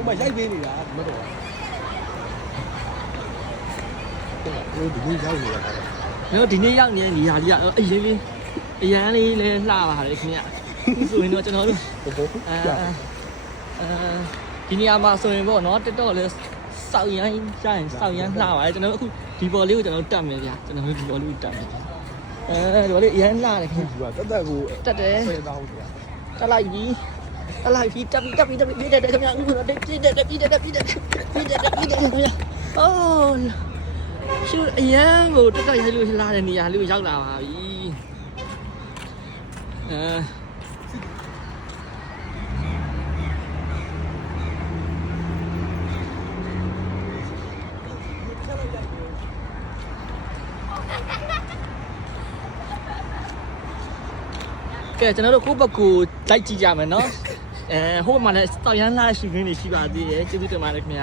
ဟိုမှာရိုက်ပေးနေတာမတော်ဘူးဒီနေ့ရောက်နေတာ ဒီနေ့ရောက်နေတဲ့နေရာကြီးကအရင်လေးအရန်လေးလဲလှပါတယ်ခင်ဗျအခုဆိုရင်တော့ကျွန်တော်တို့ဒီနေရာမှာဆိုရင်ပေါ့နော်တက်တော့လဲစောက်ရမ်းရရင်စောက်ရမ်းလှပါတယ်ကျွန်တော်အခုဒီဘော်လေးကိုကျွန်တော်တက်မယ်ဗျာကျွန်တော်ဒီဘော်လေးကိုတက်မယ်ဒီဘော်လေးအရန်လှတယ်ခင်ဗျ တက်တက်ကို တက်တယ် ဖေးသားဟုတ်တယ် တက်လိုက်ပြီတက်ပြီးခင်ဗျအခုတော့ပြည့်တယ်ခင်ဗျအိုးရှူအရန်ကိုတက်ရိုက်လို့လှတဲ့နေရာလေးကိုရောက်လာပါပြီကဲကျွန်တော်တို့ကိုယ့်ဘက်ကိုလိုက်ကြည့်ကြမယ်နော်ဟိုဘက်မှာလည်းတောက်ရမ်းလာရှိခင်းတွေရှိပါသေးတယ်ကျေးဇူးတင်ပါတယ်ခင်ဗျာ